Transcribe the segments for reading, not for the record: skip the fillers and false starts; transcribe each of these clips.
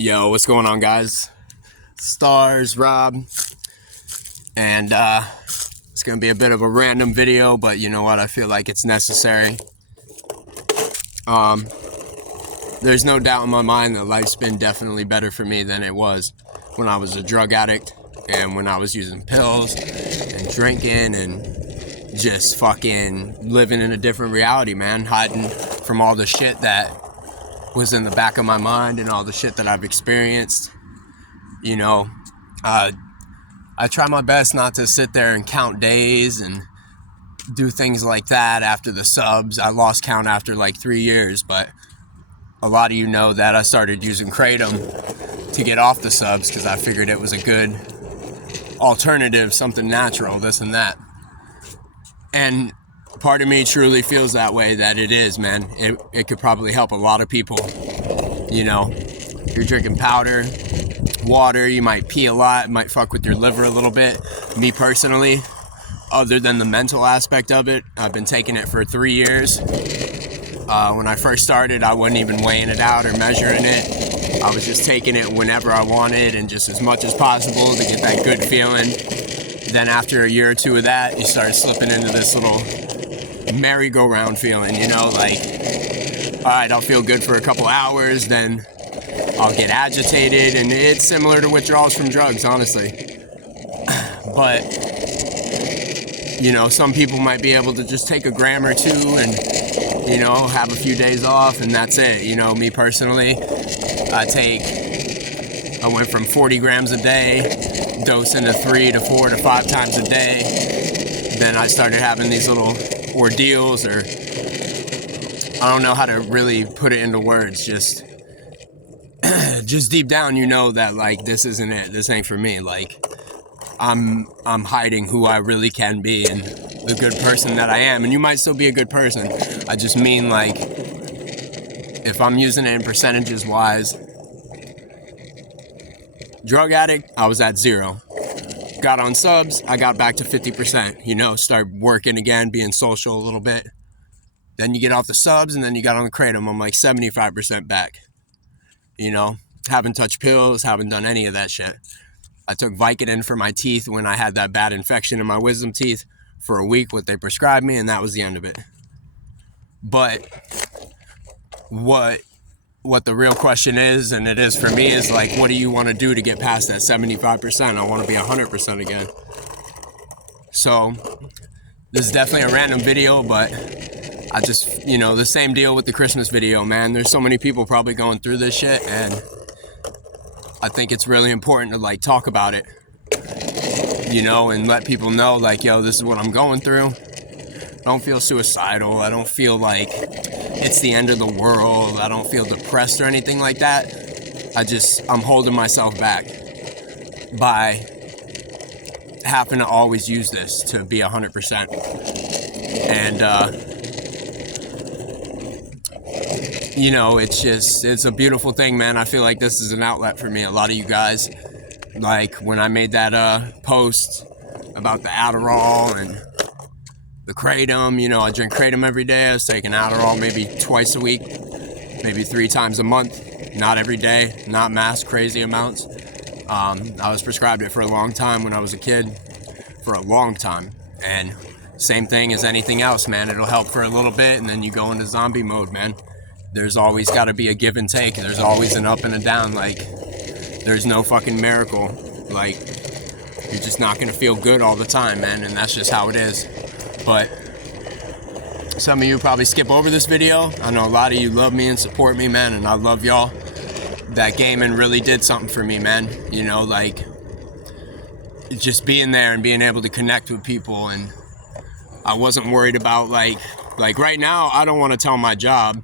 Yo, what's going on, guys? Stars, Rob, and it's gonna be a bit of a random video, but you know what? I feel like it's necessary. There's no doubt in my mind that life's been definitely better for me than it was when I was a drug addict and when I was using pills and drinking and just fucking living in a different reality, man. Hiding from all the shit that was in the back of my mind and all the shit that I've experienced. You know, I try my best not to sit there and count days and do things like that after the subs. I lost count after like 3 years, but a lot of you know that I started using Kratom to get off the subs because I figured it was a good alternative, something natural, this and that. And part of me truly feels that way, that it is, man. It could probably help a lot of people. You know, you're drinking powder, water, you might pee a lot, it might fuck with your liver a little bit. Me personally, other than the mental aspect of it, I've been taking it for 3 years. When I first started, I wasn't even weighing it out or measuring it. I was just taking it whenever I wanted and just as much as possible to get that good feeling. Then after a year or two of that, you start slipping into this little merry-go-round feeling, you know, like, all right, I'll feel good for a couple hours, then I'll get agitated, and it's similar to withdrawals from drugs, honestly. But, you know, some people might be able to just take a gram or two and, you know, have a few days off, and that's it. You know, me personally, I went from 40 grams a day, dosing to 3 to 4 to 5 times a day. Then I started having these little ordeals, or I don't know how to really put it into words, just deep down, you know that, like, this isn't it, this ain't for me. Like, I'm hiding who I really can be and the good person that I am. And you might still be a good person. I just mean, like, if I'm using it in percentages wise, drug addict, I was at 0. Got on subs, I got back to 50%, you know, start working again, being social a little bit. Then you get off the subs, and then you got on the Kratom, I'm like 75% back. You know, haven't touched pills, haven't done any of that shit. I took Vicodin for my teeth when I had that bad infection in my wisdom teeth for a week, what they prescribed me, and that was the end of it. But what the real question is, and it is for me, is like, what do you want to do to get past that 75%? I want to be 100% again. So this is definitely a random video, but I just, you know, the same deal with the Christmas video, man. There's so many people probably going through this shit, and I think it's really important to, like, talk about it, you know, and let people know, like, yo, this is what I'm going through. I don't feel suicidal. I don't feel like it's the end of the world. I don't feel depressed or anything like that. I'm holding myself back by having to always use this to be 100%. And, you know, it's a beautiful thing, man. I feel like this is an outlet for me. A lot of you guys, like, when I made that post about the Adderall and the Kratom, you know, I drink Kratom every day. I was taking Adderall maybe twice a week, maybe 3 times a month, not every day, not mass crazy amounts. I was prescribed it for a long time when I was a kid, for a long time. And same thing as anything else, man. It'll help for a little bit, and then you go into zombie mode, man. There's always got to be a give and take. There's always an up and a down. Like, there's no fucking miracle. Like, you're just not going to feel good all the time, man. And that's just how it is. But some of you probably skip over this video. I know a lot of you love me and support me, man, and I love y'all. That gaming really did something for me, man. You know, like, just being there and being able to connect with people. And I wasn't worried about, like right now, I don't want to tell my job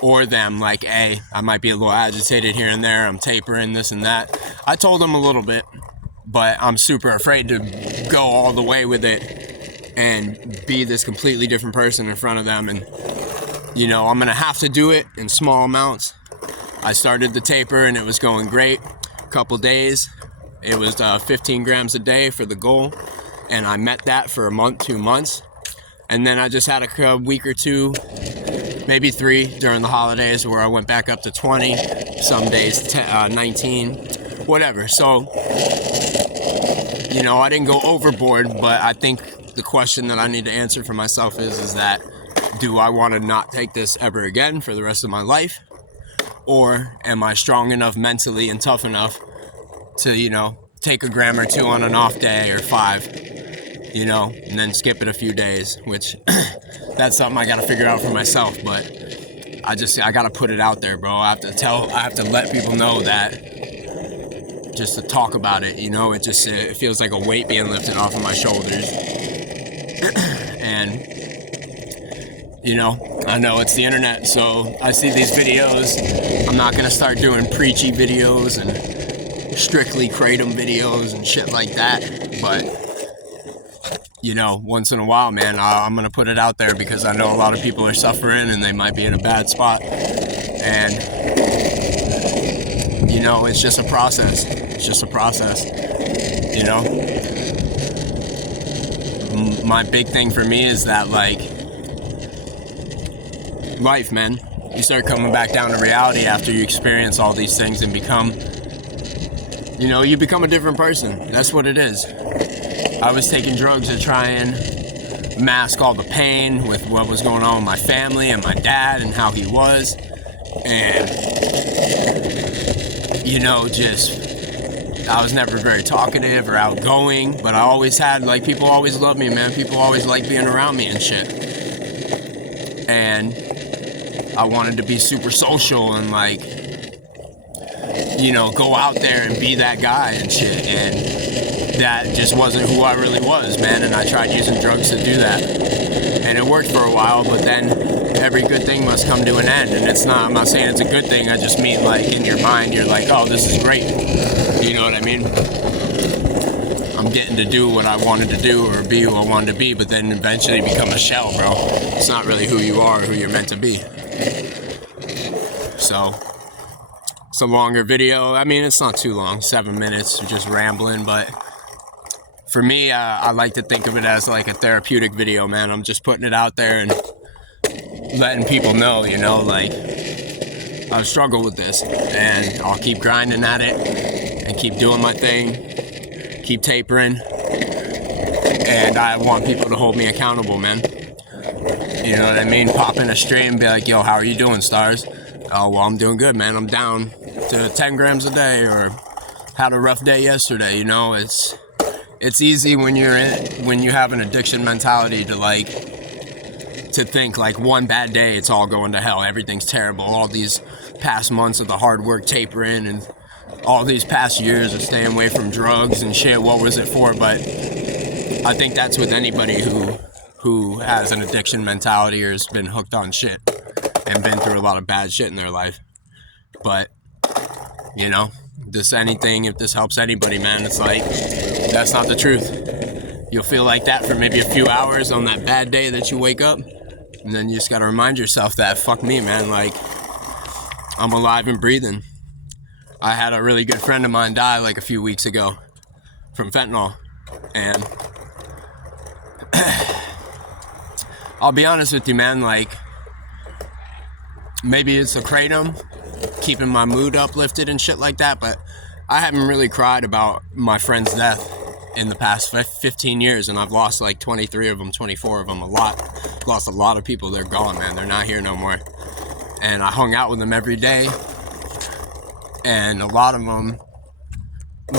or them, like, hey, I might be a little agitated here and there, I'm tapering, this and that. I told them a little bit, but I'm super afraid to go all the way with it and be this completely different person in front of them. And, you know, I'm gonna have to do it in small amounts. I started the taper and it was going great. A couple days, it was 15 grams a day for the goal, and I met that for a month, 2 months. And then I just had a week or two maybe 3 during the holidays, where I went back up to 20, some days 19, whatever. So, you know, I didn't go overboard, but I think the question that I need to answer for myself is that, do I want to not take this ever again for the rest of my life? Or am I strong enough mentally and tough enough to, you know, take a gram or 2 on an off day, or 5, you know, and then skip it a few days, which that's something I got to figure out for myself. But I got to put it out there, bro. I have to let people know that, just to talk about it, you know. It feels like a weight being lifted off of my shoulders. And, you know, I know it's the internet, so I see these videos. I'm not going to start doing preachy videos and strictly Kratom videos and shit like that, but, you know, once in a while, man, I'm going to put it out there, because I know a lot of people are suffering and they might be in a bad spot. And, you know, it's just a process. It's just a process, you know. My big thing for me is that, like, life, man, you start coming back down to reality after you experience all these things and become, you know, you become a different person. That's what it is. I was taking drugs to try and mask all the pain with what was going on with my family and my dad and how he was. And, you know, I was never very talkative or outgoing, but I always had, like, people always loved me, man. People always liked being around me and shit. And I wanted to be super social and, like, you know, go out there and be that guy and shit. And that just wasn't who I really was, man. And I tried using drugs to do that. And it worked for a while, but then every good thing must come to an end. And I'm not saying it's a good thing. I just mean, like, in your mind, you're like, oh, this is great. You know what I mean? I'm getting to do what I wanted to do or be who I wanted to be, but then eventually become a shell, bro. It's not really who you are or who you're meant to be. So, it's a longer video. I mean, it's not too long, 7 minutes, just rambling, but for me, I like to think of it as like a therapeutic video, man. I'm just putting it out there and letting people know, you know, like, I've struggled with this, and I'll keep grinding at it and keep doing my thing, keep tapering, and I want people to hold me accountable, man. You know what I mean? Pop in a stream, be like, yo, how are you doing, Stars? Oh, well, I'm doing good, man. I'm down to 10 grams a day, or had a rough day yesterday. You know, it's easy when you have an addiction mentality to think like one bad day, it's all going to hell. Everything's terrible. All these past months of the hard work tapering and all these past years of staying away from drugs and shit, what was it for? But I think that's with anybody who has an addiction mentality or has been hooked on shit and been through a lot of bad shit in their life. But, you know, if this helps anybody, man, it's like, that's not the truth. You'll feel like that for maybe a few hours on that bad day that you wake up, and then you just gotta remind yourself that, fuck me, man, like, I'm alive and breathing. I had a really good friend of mine die like a few weeks ago from fentanyl, and I'll be honest with you, man, like, maybe it's the Kratom keeping my mood uplifted and shit like that, but I haven't really cried about my friend's death in the past 15 years, and I've lost like 23 of them, 24 of them, lost a lot of people. They're gone, man. They're not here no more. And I hung out with them every day, and a lot of them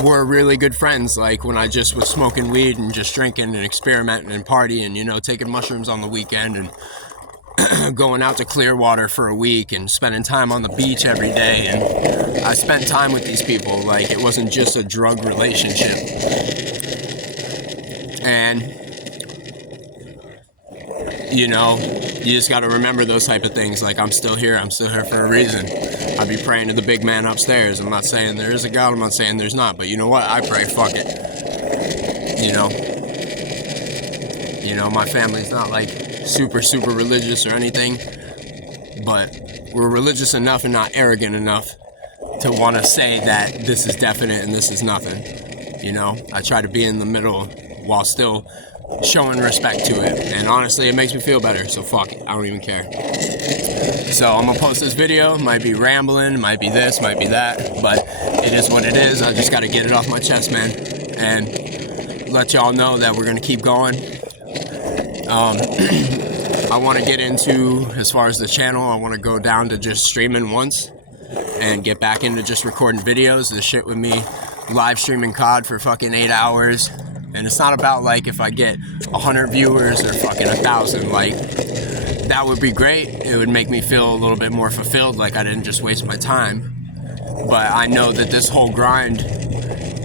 were really good friends, like when I just was smoking weed and just drinking and experimenting and partying, you know, taking mushrooms on the weekend and going out to Clearwater for a week and spending time on the beach every day. And I spent time with these people. Like, it wasn't just a drug relationship. And, you know, you just got to remember those type of things. Like, I'm still here for a reason. I be praying to the big man upstairs. I'm not saying there is a God, I'm not saying there's not, but you know what, I pray, fuck it. You know, my family's not like super religious or anything, but we're religious enough and not arrogant enough to want to say that this is definite and this is nothing. You know, I try to be in the middle while still showing respect to it, and honestly, it makes me feel better, so fuck it, I don't even care. So I'm gonna post this video. Might be rambling, might be this, might be that, but it is what it is. I just gotta get it off my chest, man, and let y'all know that we're gonna keep going. I want to get into, as far as the channel, I want to go down to just streaming once and get back into just recording videos. This shit with me live streaming COD for fucking 8 hours. And it's not about like if I get 100 viewers or fucking 1,000, like that would be great. It would make me feel a little bit more fulfilled, like I didn't just waste my time. But I know that this whole grind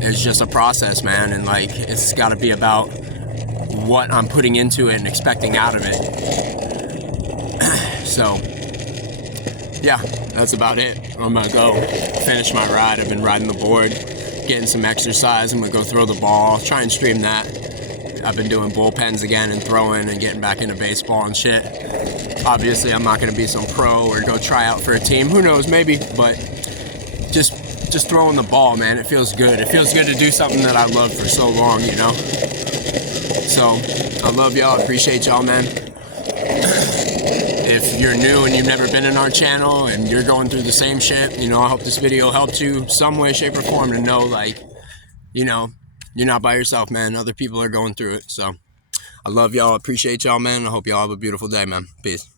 is just a process, man, and like it's got to be about what I'm putting into it and expecting out of it. So yeah, that's about it. I'm gonna go finish my ride. I've been riding the board, getting some exercise. I'm gonna go throw the ball, try and stream that. I've been doing bullpens again and throwing and getting back into baseball and shit. Obviously I'm not gonna be some pro or go try out for a team, who knows, maybe, but just throwing the ball, man, it feels good. It feels good to do something that I loved for so long, you know? So I love y'all, appreciate y'all, man. If you're new and you've never been in our channel and you're going through the same shit, you know, I hope this video helped you some way, shape, or form to know, like, you know, you're not by yourself, man. Other people are going through it. So I love y'all, appreciate y'all, man. I hope y'all have a beautiful day, man. Peace.